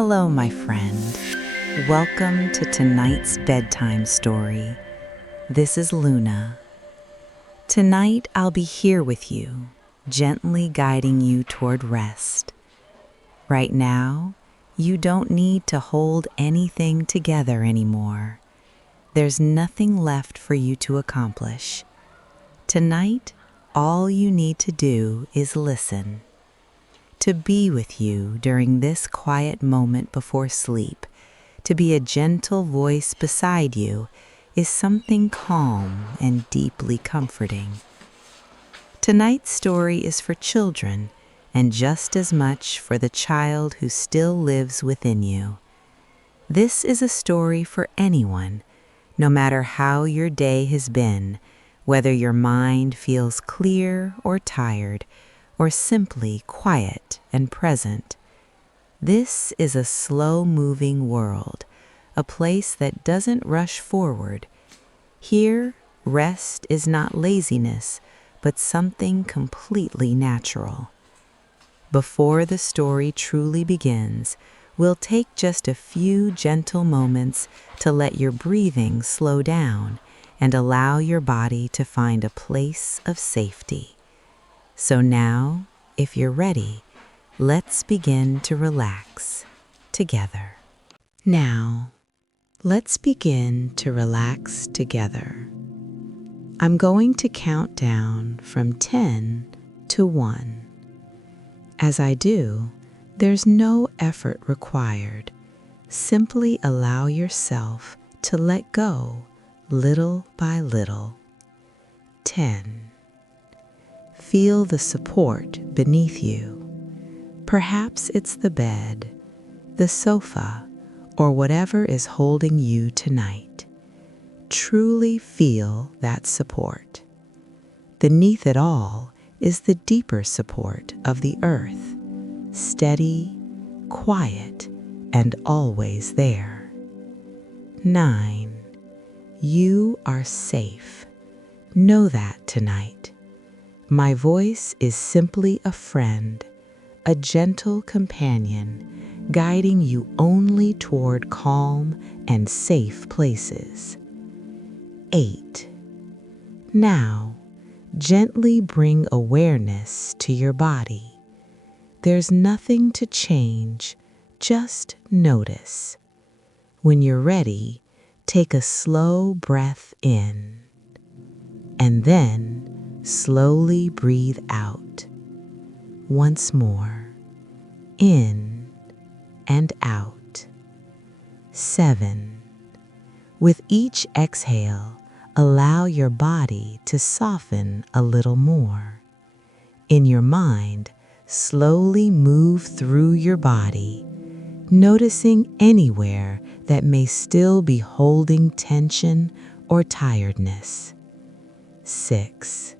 Hello, my friend. Welcome to tonight's bedtime story. This is Luna. Tonight, I'll be here with you, gently guiding you toward rest. Right now, you don't need to hold anything together anymore. There's nothing left for you to accomplish. Tonight, all you need to do is listen. To be with you during this quiet moment before sleep, to be a gentle voice beside you, is something calm and deeply comforting. Tonight's story is for children, and just as much for the child who still lives within you. This is a story for anyone, no matter how your day has been, whether your mind feels clear or tired, or simply quiet and present. This is a slow-moving world, a place that doesn't rush forward. Here, rest is not laziness, but something completely natural. Before the story truly begins, we'll take just a few gentle moments to let your breathing slow down and allow your body to find a place of safety. So now, if you're ready, let's begin to relax together. Now, let's begin to relax together. I'm going to count down from 10 to 1. As I do, there's no effort required. Simply allow yourself to let go little by little. 10. Feel the support beneath you. Perhaps it's the bed, the sofa, or whatever is holding you tonight. Truly feel that support. Beneath it all is the deeper support of the earth, steady, quiet, and always there. 9. You are safe. Know that tonight. My voice is simply a friend, a gentle companion, guiding you only toward calm and safe places. 8. Now, gently bring awareness to your body. There's nothing to change, just notice. When you're ready, take a slow breath in, and then slowly breathe out. Once more, in and out. 7. With each exhale, allow your body to soften a little more. In your mind, slowly move through your body, noticing anywhere that may still be holding tension or tiredness. 6.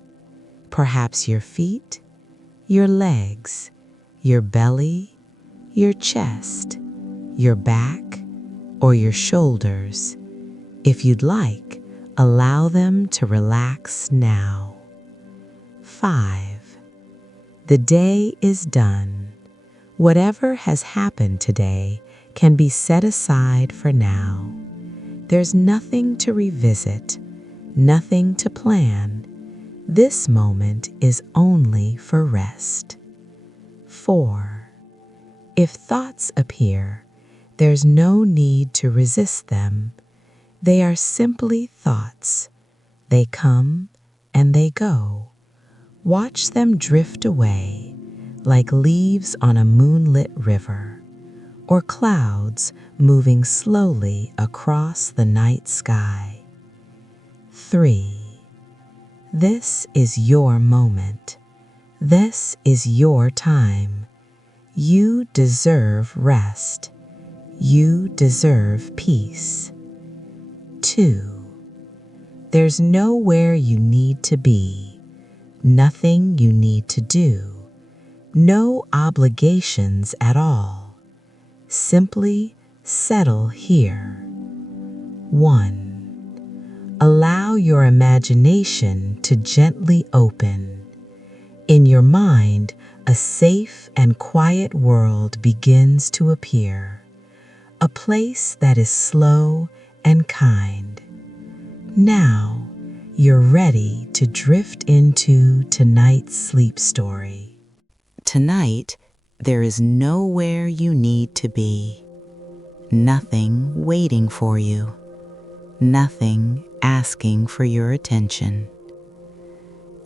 Perhaps your feet, your legs, your belly, your chest, your back, or your shoulders. If you'd like, allow them to relax now. 5. The day is done. Whatever has happened today can be set aside for now. There's nothing to revisit, nothing to plan. This moment is only for rest. 4. If thoughts appear, there's no need to resist them. They are simply thoughts. They come and they go. Watch them drift away like leaves on a moonlit river, or clouds moving slowly across the night sky. 3. This is your moment. This is your time. You deserve rest. You deserve peace. 2. There's nowhere you need to be, nothing you need to do, no obligations at all. Simply settle here. 1. Allow your imagination to gently open. In your mind, a safe and quiet world begins to appear. a place that is slow and kind. Now, you're ready to drift into tonight's sleep story. Tonight, there is nowhere you need to be. Nothing waiting for you. Nothing asking for your attention.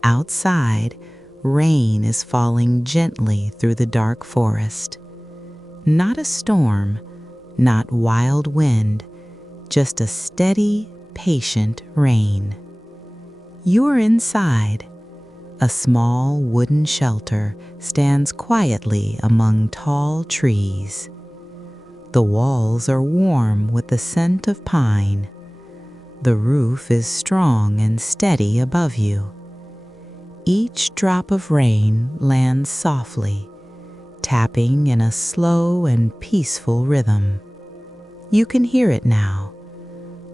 Outside, rain is falling gently through the dark forest. Not a storm, not wild wind, just a steady, patient rain. You are inside. A small wooden shelter stands quietly among tall trees. The walls are warm with the scent of pine. The roof is strong and steady above you. Each drop of rain lands softly, tapping in a slow and peaceful rhythm. You can hear it now.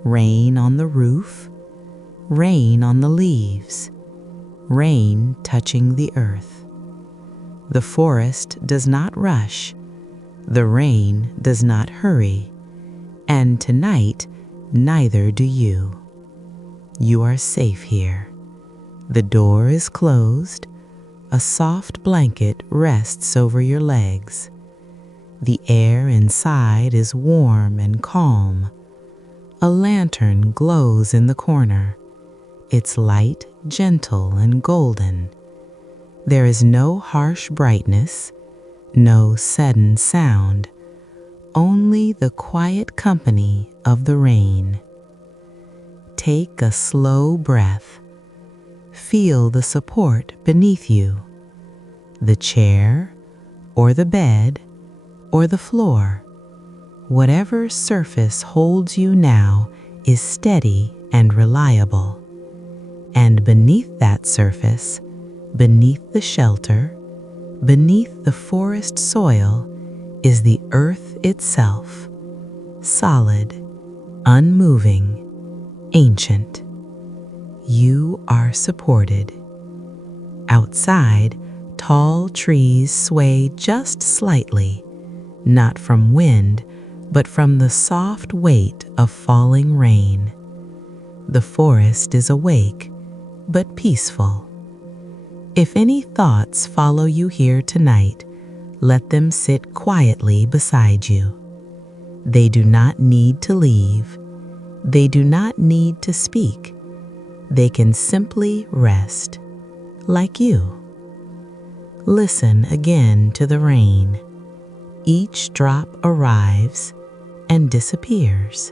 Rain on the roof, rain on the leaves, rain touching the earth. The forest does not rush. The rain does not hurry. And tonight, neither do you. You are safe here. The door is closed. A soft blanket rests over your legs. The air inside is warm and calm. A lantern glows in the corner, its light gentle and golden. There is no harsh brightness, no sudden sound, only the quiet company of the rain. Take a slow breath. Feel the support beneath you, the chair, or the bed, or the floor. Whatever surface holds you now is steady and reliable. And beneath that surface, beneath the shelter, beneath the forest soil, is the earth itself, solid, unmoving, ancient. You are supported. Outside, tall trees sway just slightly, not from wind, but from the soft weight of falling rain. The forest is awake, but peaceful. If any thoughts follow you here tonight, let them sit quietly beside you. They do not need to leave. They do not need to speak. They can simply rest, like you. Listen again to the rain. Each drop arrives and disappears,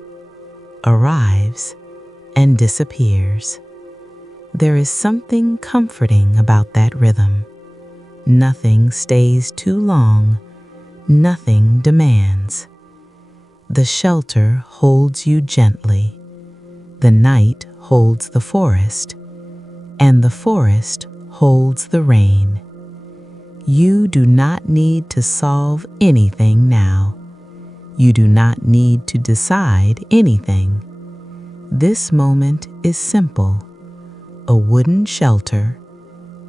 arrives and disappears. There is something comforting about that rhythm. Nothing stays too long, nothing demands. The shelter holds you gently. The night holds the forest, and the forest holds the rain. You do not need to solve anything now. You do not need to decide anything. This moment is simple. A wooden shelter,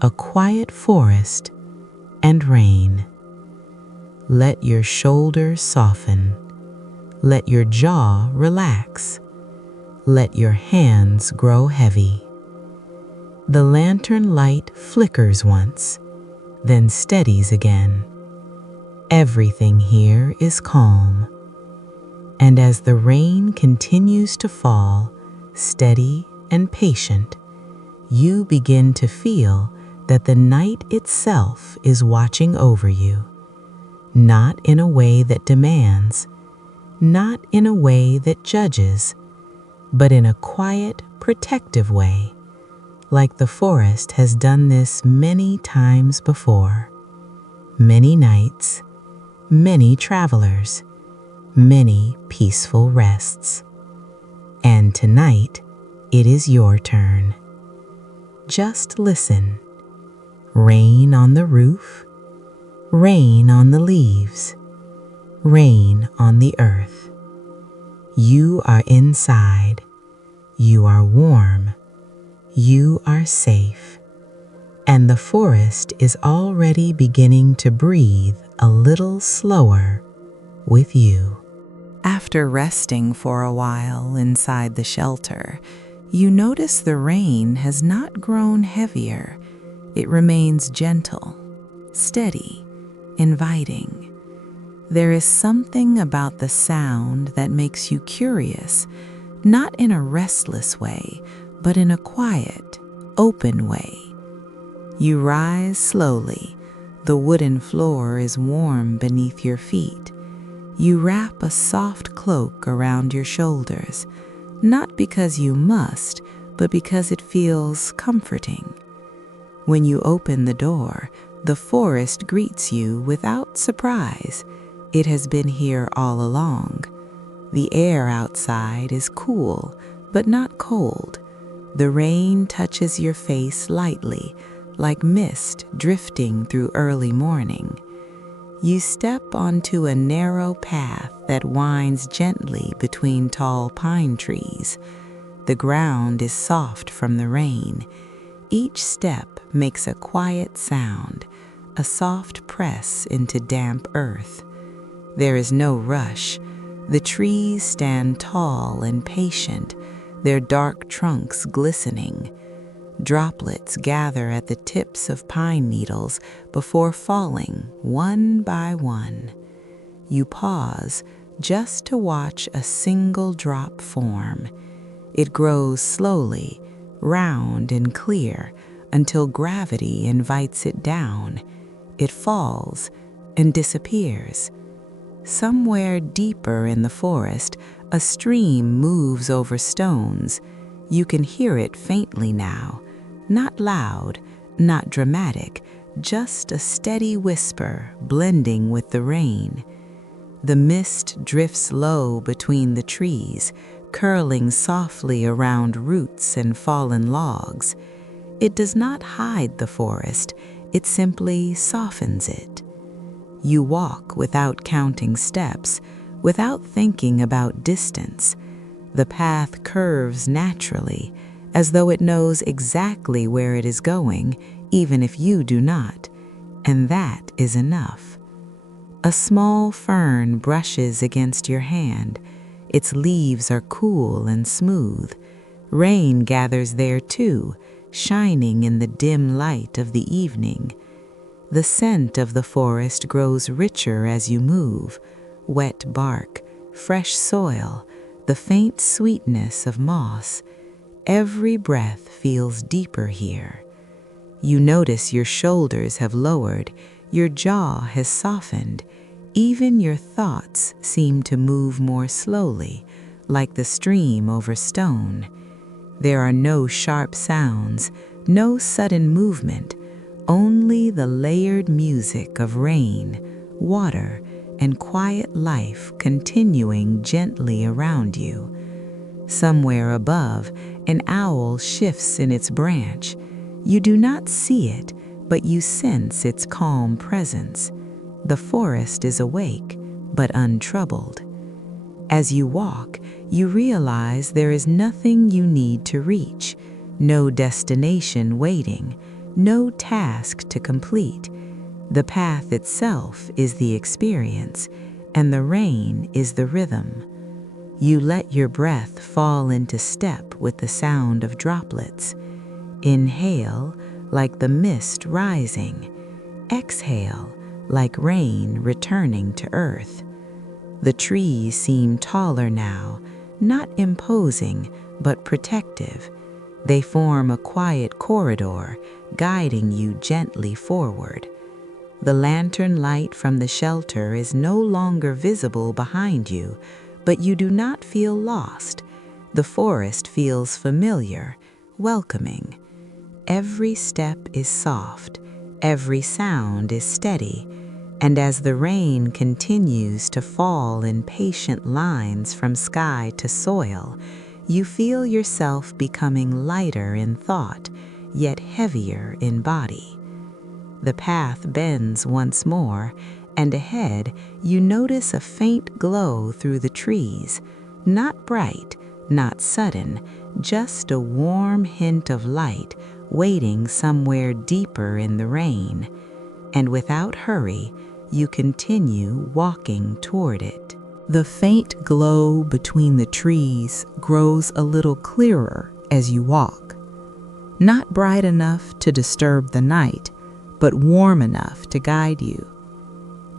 a quiet forest, and rain. Let your shoulders soften. Let your jaw relax. Let your hands grow heavy. The lantern light flickers once, then steadies again. Everything here is calm. And as the rain continues to fall, steady and patient, you begin to feel that the night itself is watching over you, not in a way that demands, not in a way that judges, but in a quiet, protective way, like the forest has done this many times before. Many nights, many travelers, many peaceful rests. And tonight, it is your turn. Just listen. Rain on the roof, rain on the leaves, rain on the earth. You are inside. You are warm. You are safe. And the forest is already beginning to breathe a little slower with you. After resting for a while inside the shelter, you notice the rain has not grown heavier. It remains gentle, steady, inviting. There is something about the sound that makes you curious, not in a restless way, but in a quiet, open way. You rise slowly. The wooden floor is warm beneath your feet. You wrap a soft cloak around your shoulders, not because you must, but because it feels comforting. When you open the door, the forest greets you without surprise. It has been here all along. The air outside is cool, but not cold. The rain touches your face lightly, like mist drifting through early morning. You step onto a narrow path that winds gently between tall pine trees. The ground is soft from the rain. Each step makes a quiet sound, a soft press into damp earth. There is no rush. The trees stand tall and patient, their dark trunks glistening. Droplets gather at the tips of pine needles before falling one by one. You pause just to watch a single drop form. It grows slowly, round and clear, until gravity invites it down. It falls and disappears. Somewhere deeper in the forest, a stream moves over stones. You can hear it faintly now, not loud, not dramatic, just a steady whisper blending with the rain. The mist drifts low between the trees, curling softly around roots and fallen logs. It does not hide the forest, it simply softens it. You walk without counting steps, without thinking about distance. The path curves naturally, as though it knows exactly where it is going, even if you do not, and that is enough. A small fern brushes against your hand. Its leaves are cool and smooth. Rain gathers there too, shining in the dim light of the evening. The scent of the forest grows richer as you move. Wet bark, fresh soil, the faint sweetness of moss. Every breath feels deeper here. You notice your shoulders have lowered, your jaw has softened. Even your thoughts seem to move more slowly, like the stream over stone. There are no sharp sounds, no sudden movement, only the layered music of rain, water, and quiet life continuing gently around you. Somewhere above, an owl shifts in its branch. You do not see it, but you sense its calm presence. The forest is awake, but untroubled. As you walk, you realize there is nothing you need to reach, no destination waiting, no task to complete. The path itself is the experience, and the rain is the rhythm. You let your breath fall into step with the sound of droplets. Inhale, like the mist rising. Exhale, like rain returning to earth. The trees seem taller now, not imposing, but protective. They form a quiet corridor, guiding you gently forward. The lantern light from the shelter is no longer visible behind you, but you do not feel lost. The forest feels familiar, welcoming. Every step is soft, every sound is steady, and as the rain continues to fall in patient lines from sky to soil, you feel yourself becoming lighter in thought, yet heavier in body. The path bends once more, and ahead you notice a faint glow through the trees, not bright, not sudden, just a warm hint of light waiting somewhere deeper in the rain. And without hurry, you continue walking toward it. The faint glow between the trees grows a little clearer as you walk. Not bright enough to disturb the night, but warm enough to guide you.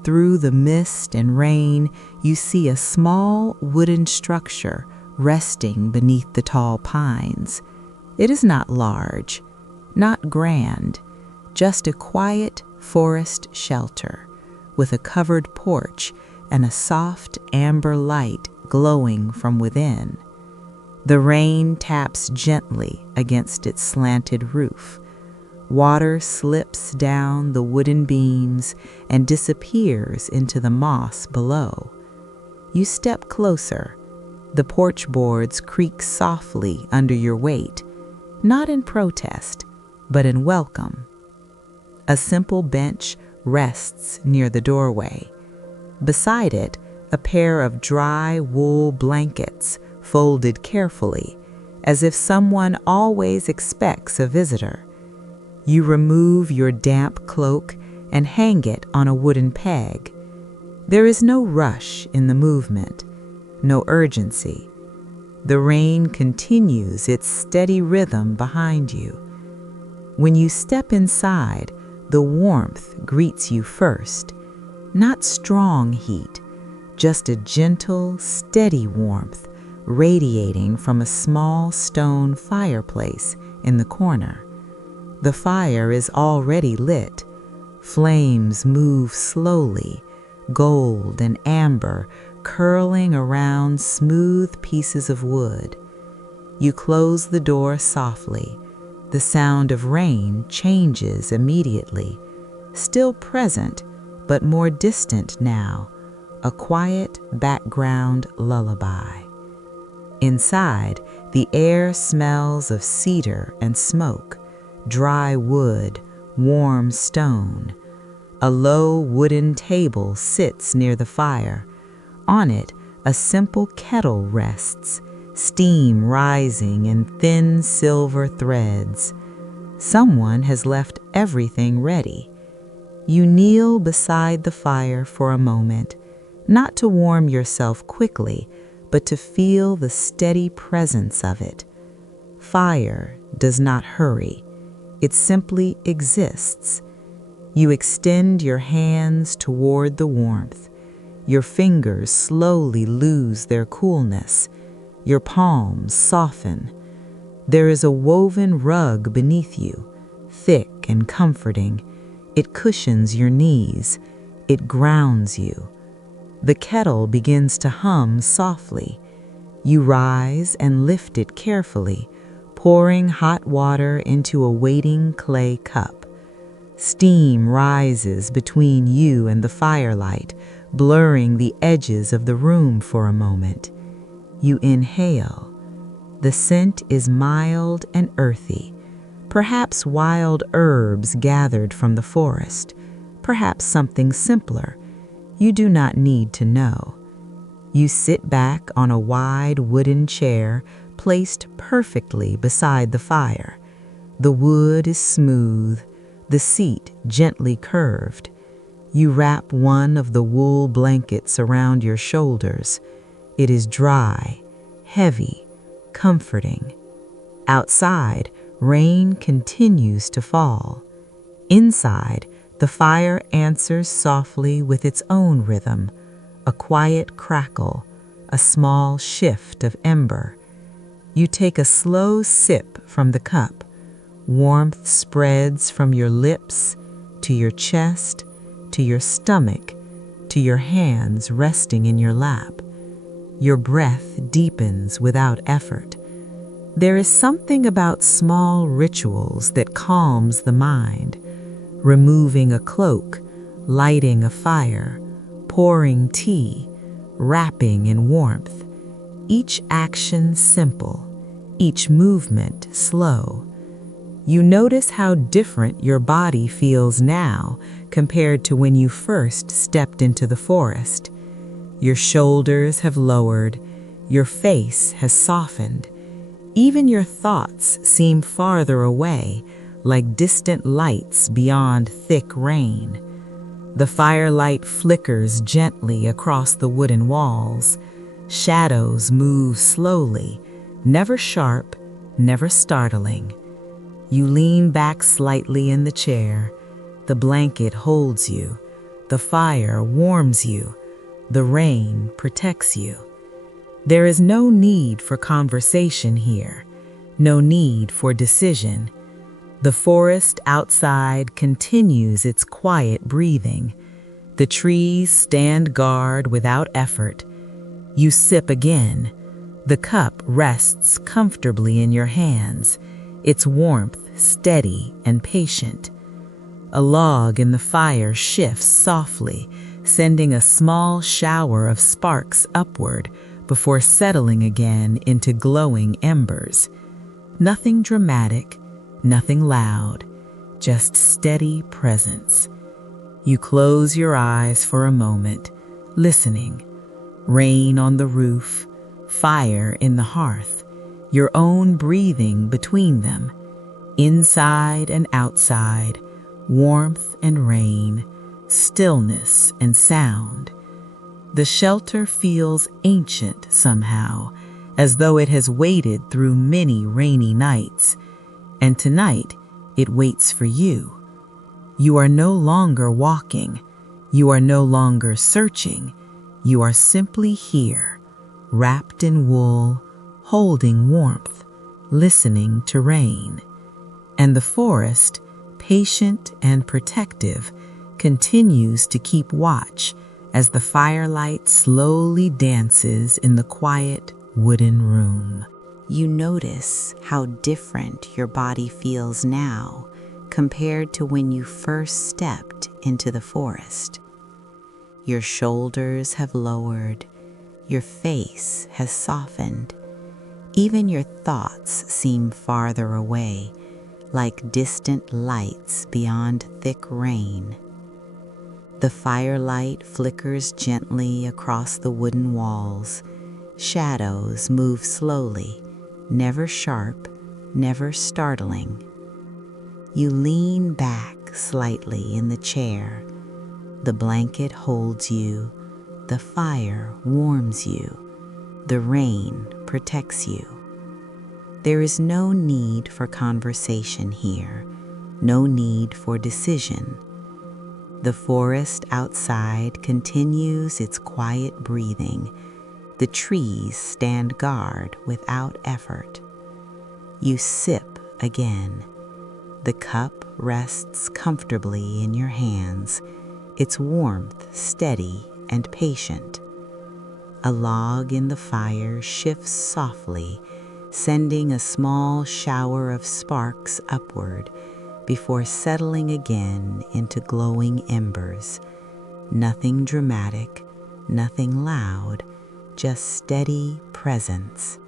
Through the mist and rain, you see a small wooden structure resting beneath the tall pines. It is not large, not grand, just a quiet forest shelter with a covered porch and a soft amber light glowing from within. The rain taps gently against its slanted roof. Water slips down the wooden beams and disappears into the moss below. You step closer. The porch boards creak softly under your weight, not in protest, but in welcome. A simple bench rests near the doorway. Beside it, a pair of dry wool blankets folded carefully, as if someone always expects a visitor. You remove your damp cloak and hang it on a wooden peg. There is no rush in the movement, no urgency. The rain continues its steady rhythm behind you. When you step inside, the warmth greets you first. Not strong heat, just a gentle, steady warmth radiating from a small stone fireplace in the corner. The fire is already lit. Flames move slowly, gold and amber curling around smooth pieces of wood. You close the door softly. The sound of rain changes immediately, still present, but more distant now, a quiet background lullaby. Inside, the air smells of cedar and smoke, dry wood, warm stone. A low wooden table sits near the fire. On it, a simple kettle rests, steam rising in thin silver threads. Someone has left everything ready. You kneel beside the fire for a moment, not to warm yourself quickly, but to feel the steady presence of it. Fire does not hurry. It simply exists. You extend your hands toward the warmth. Your fingers slowly lose their coolness. Your palms soften. There is a woven rug beneath you, thick and comforting. It cushions your knees. It grounds you. The kettle begins to hum softly. You rise and lift it carefully, pouring hot water into a waiting clay cup. Steam rises between you and the firelight, blurring the edges of the room for a moment. You inhale. The scent is mild and earthy, perhaps wild herbs gathered from the forest, perhaps something simpler. You do not need to know. You sit back on a wide wooden chair placed perfectly beside the fire. The wood is smooth, the seat gently curved. You wrap one of the wool blankets around your shoulders. It is dry, heavy, comforting. Outside, rain continues to fall. Inside, the fire answers softly with its own rhythm, a quiet crackle, a small shift of ember. You take a slow sip from the cup. Warmth spreads from your lips to your chest, to your stomach, to your hands resting in your lap. Your breath deepens without effort. There is something about small rituals that calms the mind. Removing a cloak, lighting a fire, pouring tea, wrapping in warmth. Each action simple, each movement slow. You notice how different your body feels now compared to when you first stepped into the forest. Your shoulders have lowered, your face has softened. Even your thoughts seem farther away, like distant lights beyond thick rain. The firelight flickers gently across the wooden walls. Shadows move slowly, never sharp, never startling. You lean back slightly in the chair. The blanket holds you. The fire warms you. The rain protects you. There is no need for conversation here, no need for decision. The forest outside continues its quiet breathing. The trees stand guard without effort. You sip again. The cup rests comfortably in your hands, its warmth steady and patient. A log in the fire shifts softly, sending a small shower of sparks upward before settling again into glowing embers. Nothing dramatic, nothing loud, just steady presence. You close your eyes for a moment, listening. Rain on the roof, fire in the hearth, your own breathing between them. Inside and outside, warmth and rain, stillness and sound. The shelter feels ancient somehow, as though it has waited through many rainy nights. And tonight, it waits for you. You are no longer walking. You are no longer searching. You are simply here, wrapped in wool, holding warmth, listening to rain. And the forest, patient and protective, continues to keep watch as the firelight slowly dances in the quiet wooden room. You notice how different your body feels now compared to when you first stepped into the forest. Your shoulders have lowered, your face has softened. Even your thoughts seem farther away, like distant lights beyond thick rain. The firelight flickers gently across the wooden walls. Shadows move slowly, never sharp, never startling. You lean back slightly in the chair. The blanket holds you. The fire warms you. The rain protects you. There is no need for conversation here, no need for decision. The forest outside continues its quiet breathing. The trees stand guard without effort. You sip again. The cup rests comfortably in your hands, its warmth steady and patient. A log in the fire shifts softly, sending a small shower of sparks upward before settling again into glowing embers. Nothing dramatic, nothing loud, just steady presence.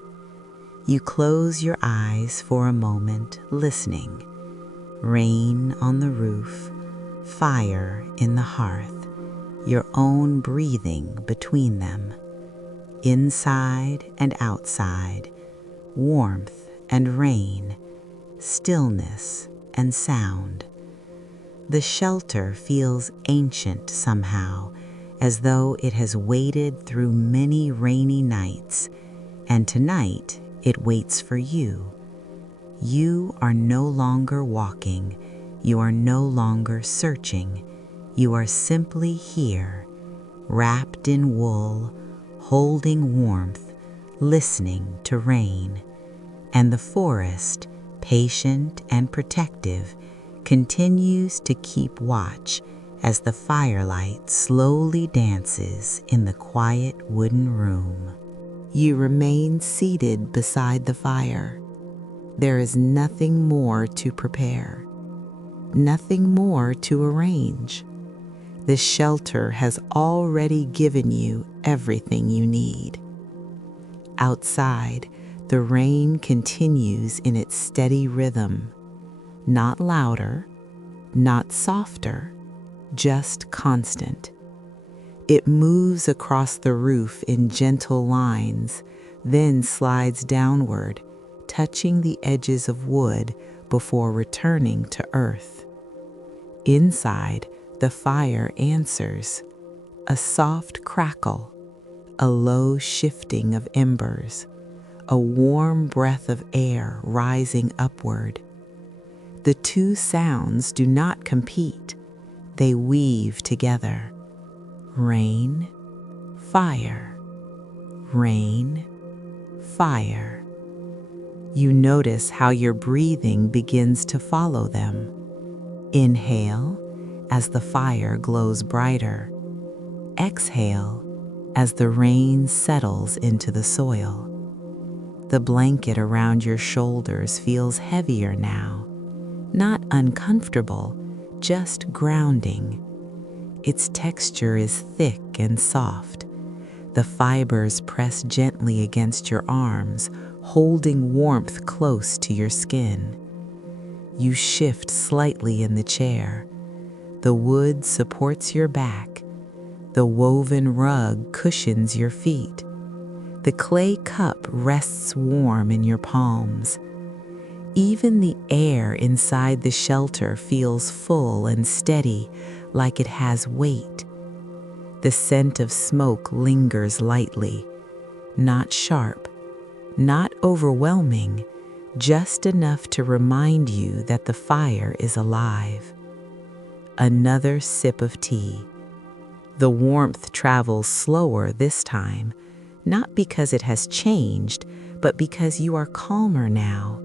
You close your eyes for a moment, listening. Rain on the roof, fire in the hearth, your own breathing between them. Inside and outside, warmth and rain, stillness and sound. The shelter feels ancient somehow, as though it has waited through many rainy nights, and tonight it waits for you. You are no longer walking. You are no longer searching. You are simply here, wrapped in wool, holding warmth, listening to rain. And the forest, patient and protective, continues to keep watch as the firelight slowly dances in the quiet wooden room. You remain seated beside the fire. There is nothing more to prepare, nothing more to arrange. The shelter has already given you everything you need. Outside, the rain continues in its steady rhythm, not louder, not softer, just constant. It moves across the roof in gentle lines, then slides downward, touching the edges of wood before returning to earth. Inside, the fire answers, a soft crackle, a low shifting of embers, a warm breath of air rising upward. The two sounds do not compete, they weave together. Rain, fire, rain, fire. You notice how your breathing begins to follow them. Inhale as the fire glows brighter. Exhale as the rain settles into the soil. The blanket around your shoulders feels heavier now, not uncomfortable, just grounding. Its texture is thick and soft. The fibers press gently against your arms, holding warmth close to your skin. You shift slightly in the chair. The wood supports your back. The woven rug cushions your feet. The clay cup rests warm in your palms. Even the air inside the shelter feels full and steady, like it has weight. The scent of smoke lingers lightly, not sharp, not overwhelming, just enough to remind you that the fire is alive. Another sip of tea. The warmth travels slower this time, not because it has changed, but because you are calmer now.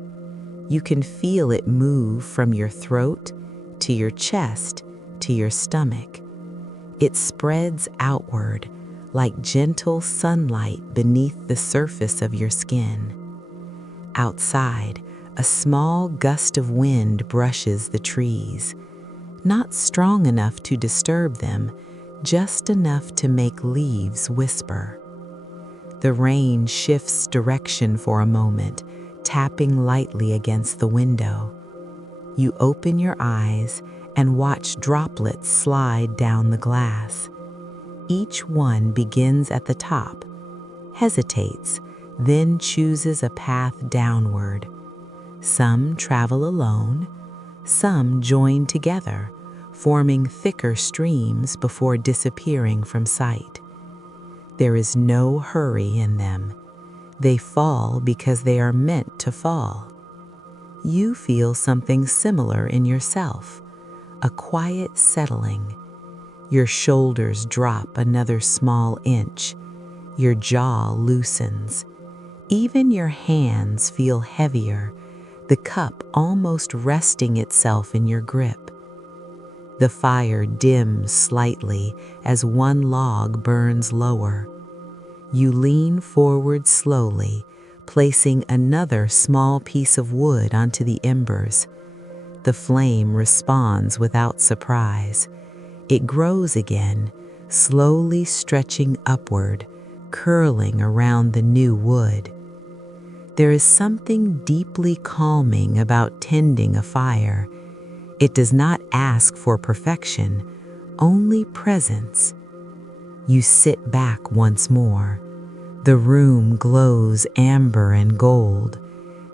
You can feel it move from your throat to your chest to your stomach. It spreads outward like gentle sunlight beneath the surface of your skin. Outside, a small gust of wind brushes the trees, not strong enough to disturb them, just enough to make leaves whisper. The rain shifts direction for a moment, tapping lightly against the window. You open your eyes and watch droplets slide down the glass. Each one begins at the top, hesitates, then chooses a path downward. Some travel alone, some join together, forming thicker streams before disappearing from sight. There is no hurry in them. They fall because they are meant to fall. You feel something similar in yourself, a quiet settling. Your shoulders drop another small inch. Your jaw loosens. Even your hands feel heavier, the cup almost resting itself in your grip. The fire dims slightly as one log burns lower. You lean forward slowly, placing another small piece of wood onto the embers. The flame responds without surprise. It grows again, slowly stretching upward, curling around the new wood. There is something deeply calming about tending a fire. It does not ask for perfection, only presence. You sit back once more. The room glows amber and gold.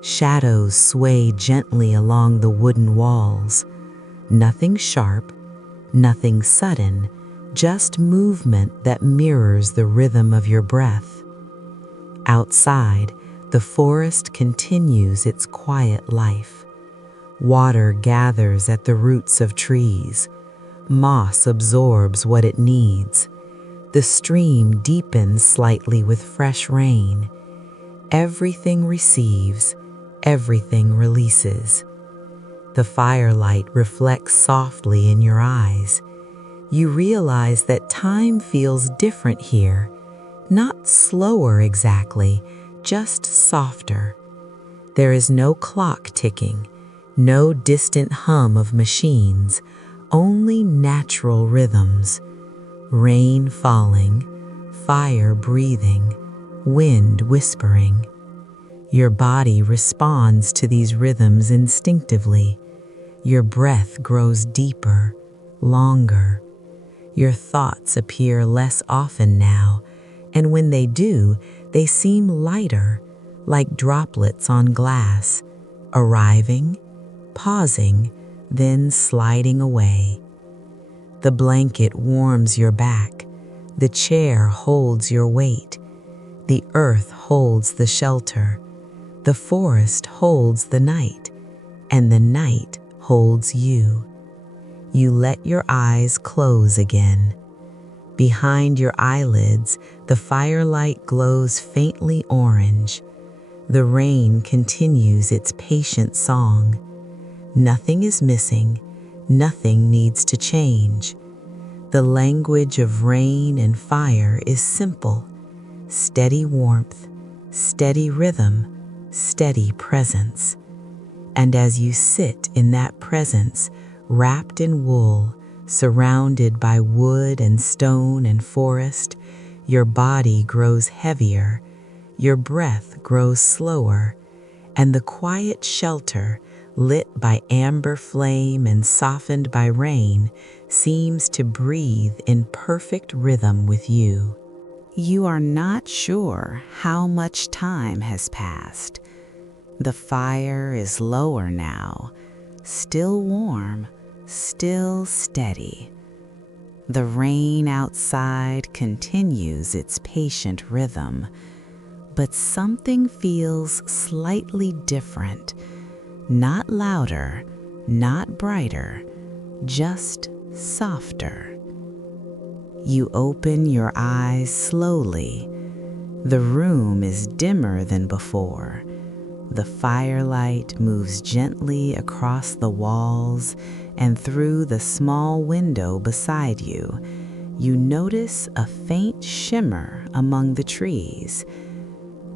Shadows sway gently along the wooden walls. Nothing sharp, nothing sudden, just movement that mirrors the rhythm of your breath. Outside, the forest continues its quiet life. Water gathers at the roots of trees. Moss absorbs what it needs. The stream deepens slightly with fresh rain. Everything receives, everything releases. The firelight reflects softly in your eyes. You realize that time feels different here, not slower exactly, just softer. There is no clock ticking, no distant hum of machines, only natural rhythms. Rain falling, fire breathing, wind whispering. Your body responds to these rhythms instinctively. Your breath grows deeper, longer. Your thoughts appear less often now, and when they do, they seem lighter, like droplets on glass, arriving, pausing, then sliding away. The blanket warms your back. The chair holds your weight. The earth holds the shelter. The forest holds the night, and the night holds you. You let your eyes close again. Behind your eyelids, the firelight glows faintly orange. The rain continues its patient song. Nothing is missing. Nothing needs to change. The language of rain and fire is simple. Steady warmth, steady rhythm, steady presence. And as you sit in that presence, wrapped in wool, surrounded by wood and stone and forest, your body grows heavier, your breath grows slower, and the quiet shelter, lit by amber flame and softened by rain, seems to breathe in perfect rhythm with you. You are not sure how much time has passed. The fire is lower now, still warm, still steady. The rain outside continues its patient rhythm, but something feels slightly different. Not louder, not brighter, just softer. You open your eyes slowly. The room is dimmer than before. The firelight moves gently across the walls and through the small window beside you. You notice a faint shimmer among the trees.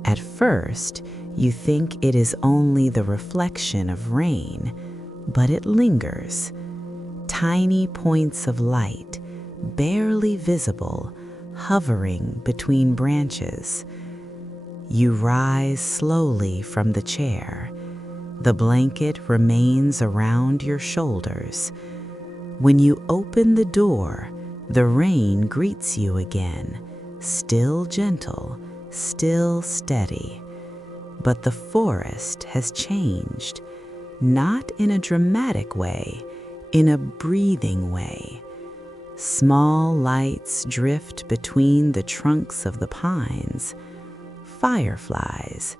At first, you think it is only the reflection of rain, but it lingers. Tiny points of light, barely visible, hovering between branches. You rise slowly from the chair. The blanket remains around your shoulders. When you open the door, the rain greets you again, still gentle, still steady. But the forest has changed, not in a dramatic way, in a breathing way. Small lights drift between the trunks of the pines, fireflies,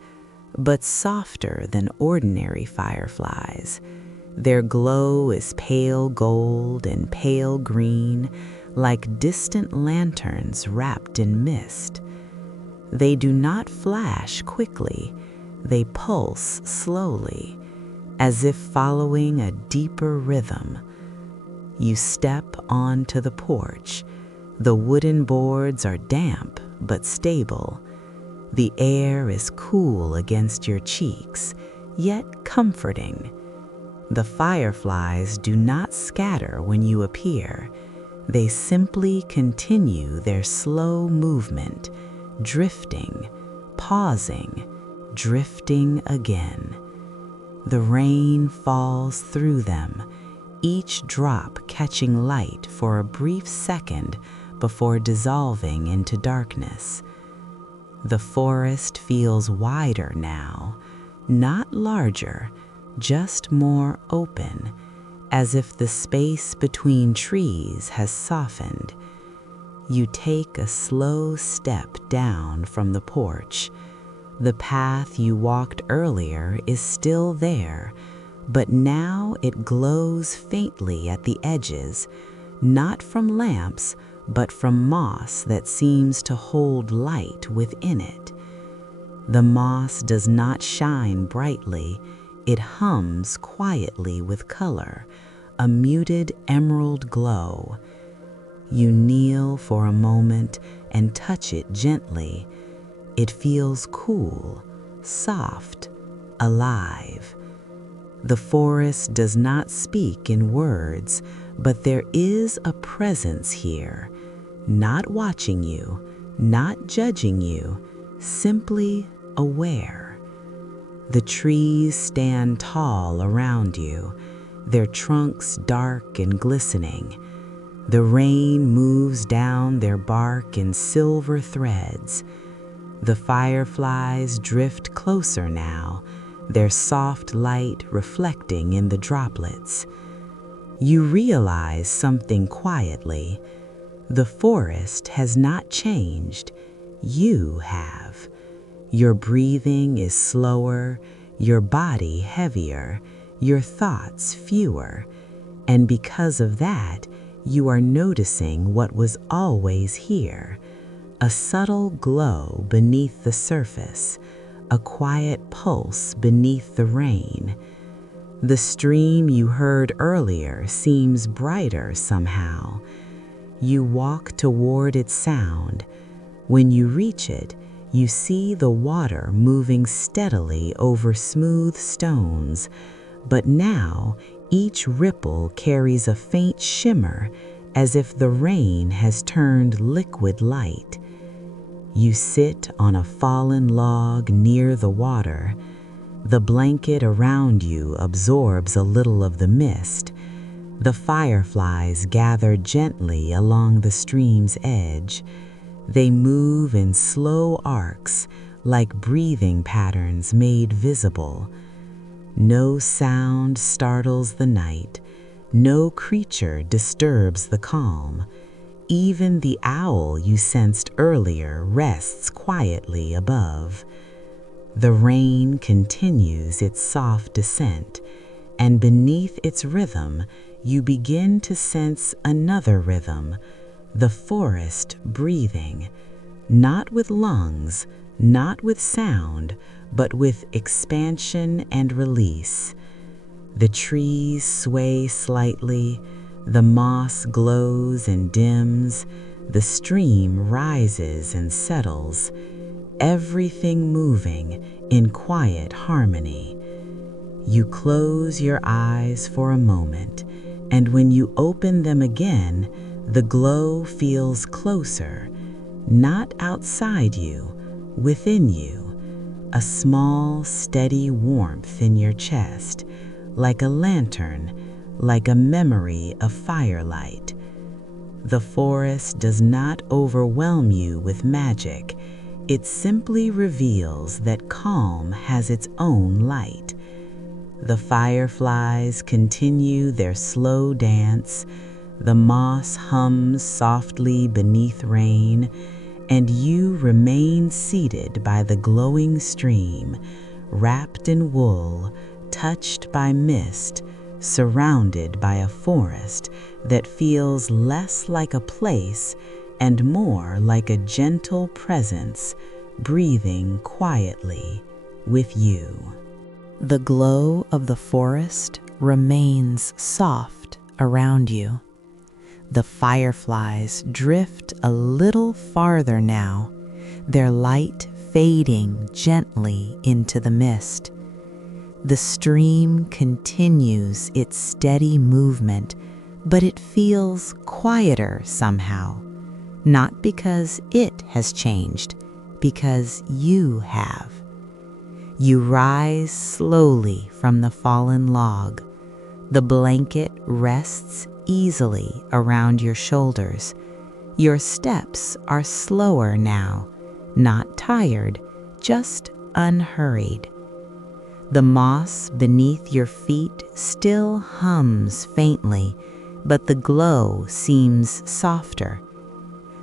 but softer than ordinary fireflies. Their glow is pale gold and pale green, like distant lanterns wrapped in mist. They do not flash quickly, they pulse slowly, as if following a deeper rhythm. You step onto the porch. The wooden boards are damp but stable. The air is cool against your cheeks, yet comforting. The fireflies do not scatter when you appear. They simply continue their slow movement, drifting, pausing, drifting again. The rain falls through them, each drop catching light for a brief second before dissolving into darkness. The forest feels wider now, not larger, just more open, as if the space between trees has softened. You take a slow step down from the porch. The path you walked earlier is still there, but now it glows faintly at the edges, not from lamps, but from moss that seems to hold light within it. The moss does not shine brightly, it hums quietly with color, a muted emerald glow. You kneel for a moment and touch it gently. It feels cool, soft, alive. The forest does not speak in words, but there is a presence here, not watching you, not judging you, simply aware. The trees stand tall around you, their trunks dark and glistening. The rain moves down their bark in silver threads. The fireflies drift closer now, their soft light reflecting in the droplets. You realize something quietly. The forest has not changed. You have. Your breathing is slower, your body heavier, your thoughts fewer. And because of that, you are noticing what was always here. A subtle glow beneath the surface, a quiet pulse beneath the rain. The stream you heard earlier seems brighter somehow. You walk toward its sound. When you reach it, you see the water moving steadily over smooth stones, but now each ripple carries a faint shimmer as if the rain has turned liquid light. You sit on a fallen log near the water. The blanket around you absorbs a little of the mist. The fireflies gather gently along the stream's edge. They move in slow arcs, like breathing patterns made visible. No sound startles the night. No creature disturbs the calm. Even the owl you sensed earlier rests quietly above. The rain continues its soft descent, and beneath its rhythm, you begin to sense another rhythm, the forest breathing, not with lungs, not with sound, but with expansion and release. The trees sway slightly, the moss glows and dims, the stream rises and settles, everything moving in quiet harmony. You close your eyes for a moment, and when you open them again, the glow feels closer, not outside you, within you, a small, steady warmth in your chest, like a lantern, like a memory of firelight. The forest does not overwhelm you with magic. It simply reveals that calm has its own light. The fireflies continue their slow dance, the moss hums softly beneath rain, and you remain seated by the glowing stream, wrapped in wool, touched by mist, surrounded by a forest that feels less like a place and more like a gentle presence, breathing quietly with you. The glow of the forest remains soft around you. The fireflies drift a little farther now, their light fading gently into the mist. The stream continues its steady movement, but it feels quieter somehow. Not because it has changed, because you have. You rise slowly from the fallen log. The blanket rests easily around your shoulders. Your steps are slower now, not tired, just unhurried. The moss beneath your feet still hums faintly, but the glow seems softer.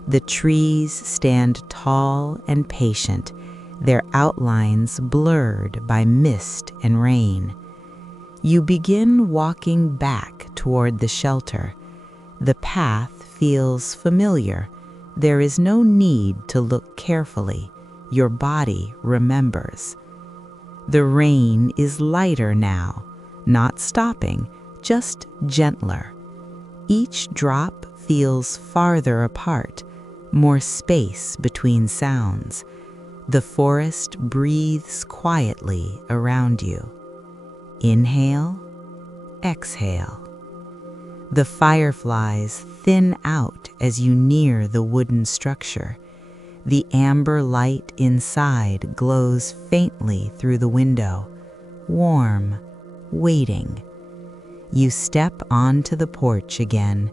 The trees stand tall and patient, their outlines blurred by mist and rain. You begin walking back toward the shelter. The path feels familiar. There is no need to look carefully. Your body remembers. The rain is lighter now, not stopping, just gentler. Each drop feels farther apart, more space between sounds. The forest breathes quietly around you. Inhale, exhale. The fireflies thin out as you near the wooden structure. The amber light inside glows faintly through the window, warm, waiting. You step onto the porch again.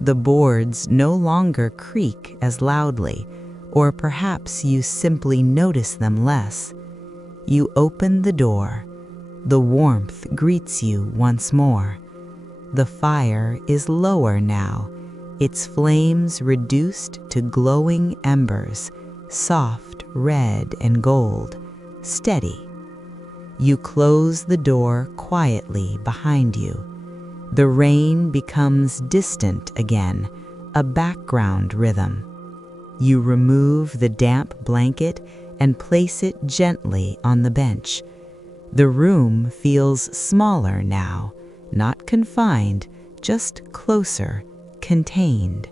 The boards no longer creak as loudly, or perhaps you simply notice them less. You open the door. The warmth greets you once more. the fire is lower now, its flames reduced to glowing embers, soft red and gold, steady. You close the door quietly behind you. The rain becomes distant again, a background rhythm. You remove the damp blanket and place it gently on the bench. The room feels smaller now, not confined, just closer, contained.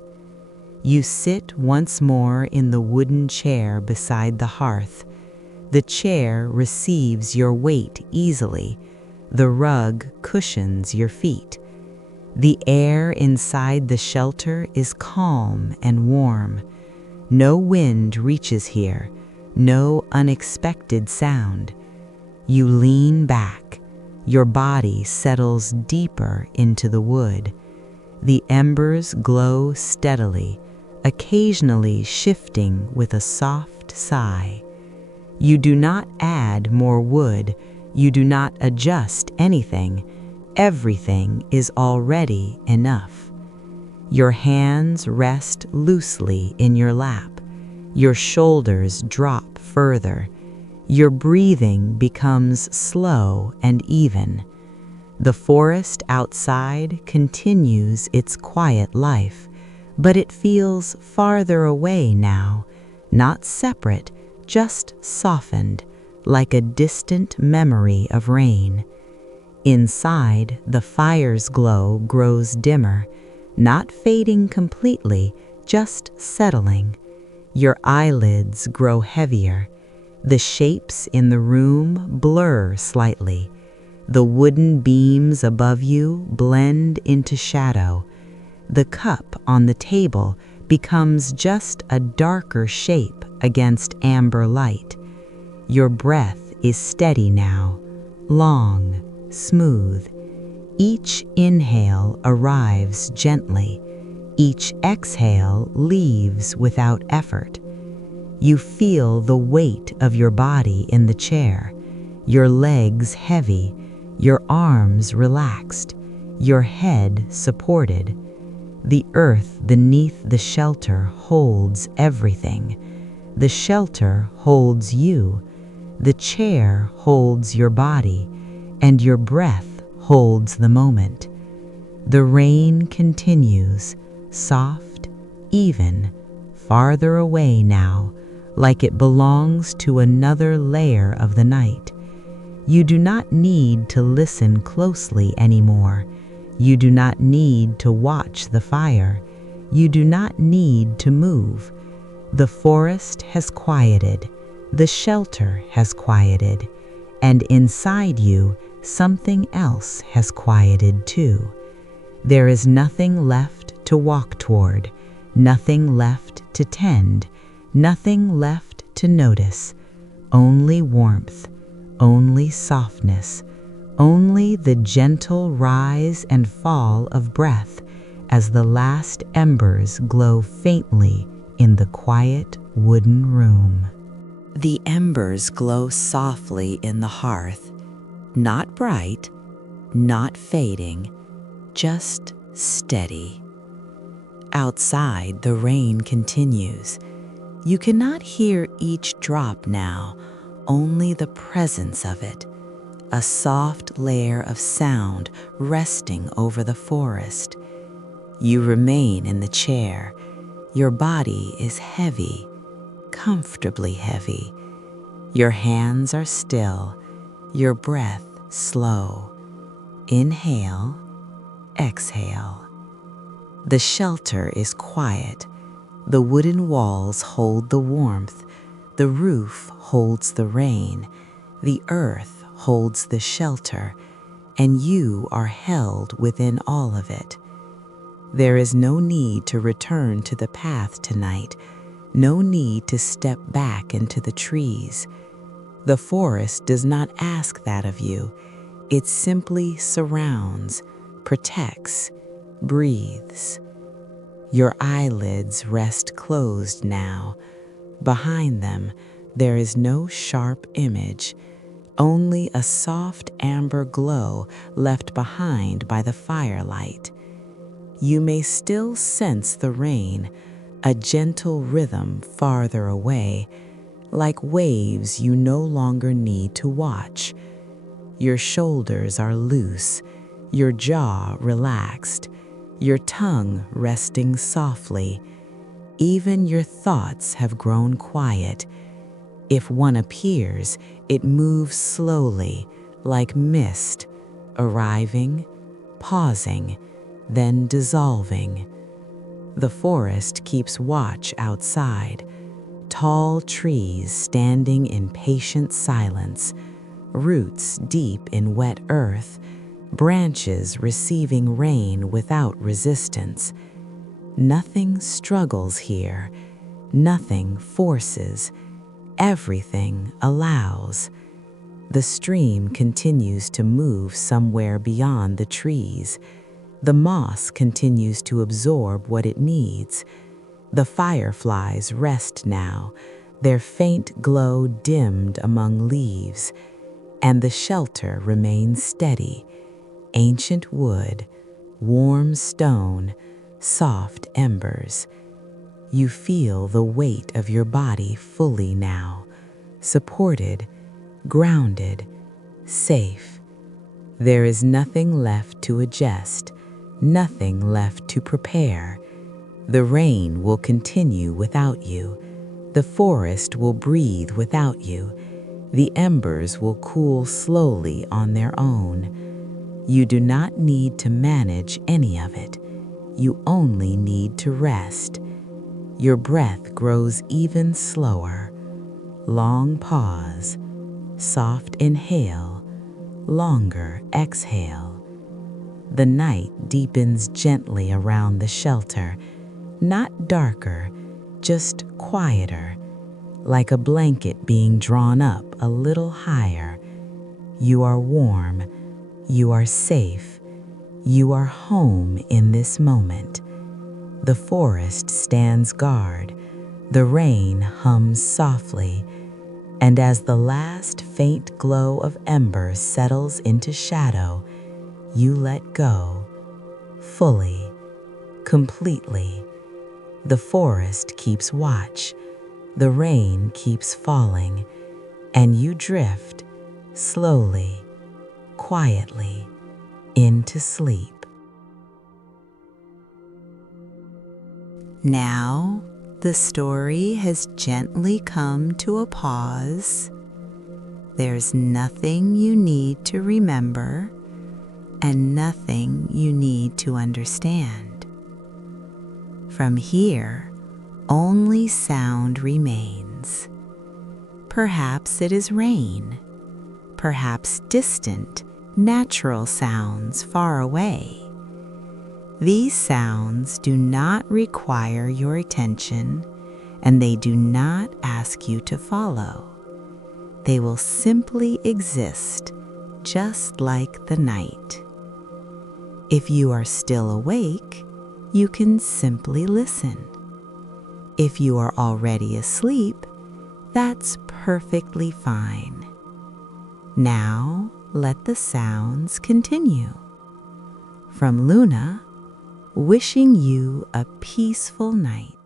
You sit once more in the wooden chair beside the hearth. The chair receives your weight easily. The rug cushions your feet. The air inside the shelter is calm and warm. No wind reaches here, no unexpected sound. You lean back. Your body settles deeper into the wood. The embers glow steadily, occasionally shifting with a soft sigh. You do not add more wood. You do not adjust anything. Everything is already enough. Your hands rest loosely in your lap. Your shoulders drop further. Your breathing becomes slow and even. The forest outside continues its quiet life, but it feels farther away now, not separate, just softened, like a distant memory of rain. Inside, the fire's glow grows dimmer, not fading completely, just settling. Your eyelids grow heavier. The shapes in the room blur slightly. The wooden beams above you blend into shadow. The cup on the table becomes just a darker shape against amber light. Your breath is steady now, long, smooth. Each inhale arrives gently. Each exhale leaves without effort. You feel the weight of your body in the chair, your legs heavy, your arms relaxed, your head supported. The earth beneath the shelter holds everything. The shelter holds you. The chair holds your body, and your breath holds the moment. The rain continues, soft, even, farther away now, like it belongs to another layer of the night. You do not need to listen closely anymore. You do not need to watch the fire. You do not need to move. The forest has quieted. The shelter has quieted. And inside you, something else has quieted too. There is nothing left to walk toward, nothing left to tend, nothing left to notice. Only warmth, only softness, only the gentle rise and fall of breath as the last embers glow faintly in the quiet wooden room. The embers glow softly in the hearth, not bright, not fading, just steady. Outside, the rain continues. You cannot hear each drop now, only the presence of it, a soft layer of sound resting over the forest. You remain in the chair. Your body is heavy, comfortably heavy. Your hands are still, your breath slow. Inhale, exhale. The shelter is quiet. The wooden walls hold the warmth. The roof holds the rain. The earth holds the shelter, and you are held within all of it. There is no need to return to the path tonight, no need to step back into the trees. The forest does not ask that of you. It simply surrounds, protects, breathes. Your eyelids rest closed now. Behind them, there is no sharp image, only a soft amber glow left behind by the firelight. You may still sense the rain, a gentle rhythm farther away, like waves you no longer need to watch. Your shoulders are loose, your jaw relaxed, your tongue resting softly. Even your thoughts have grown quiet. If one appears, it moves slowly, like mist, arriving, pausing, then dissolving. The forest keeps watch outside, tall trees standing in patient silence, roots deep in wet earth, branches receiving rain without resistance. Nothing struggles here, nothing forces, everything allows. The stream continues to move somewhere beyond the trees. The moss continues to absorb what it needs. The fireflies rest now, their faint glow dimmed among leaves, and the shelter remains steady. Ancient wood, warm stone, soft embers. You feel the weight of your body fully now, supported, grounded, safe. There is nothing left to adjust, nothing left to prepare. The rain will continue without you. The forest will breathe without you. The embers will cool slowly on their own. You do not need to manage any of it. You only need to rest. Your breath grows even slower. Long pause, soft inhale, longer exhale. The night deepens gently around the shelter, not darker, just quieter, like a blanket being drawn up a little higher. You are warm, you are safe, you are home in this moment. The forest stands guard, the rain hums softly, and as the last faint glow of embers settles into shadow, you let go, fully, completely. The forest keeps watch, the rain keeps falling, and you drift, slowly, quietly, into sleep. Now, the story has gently come to a pause. There's nothing you need to remember and nothing you need to understand. From here, only sound remains. Perhaps it is rain, perhaps distant, natural sounds far away. These sounds do not require your attention, and they do not ask you to follow. They will simply exist, just like the night. If you are still awake, you can simply listen. If you are already asleep, that's perfectly fine. Now, let the sounds continue. From Luna, wishing you a peaceful night.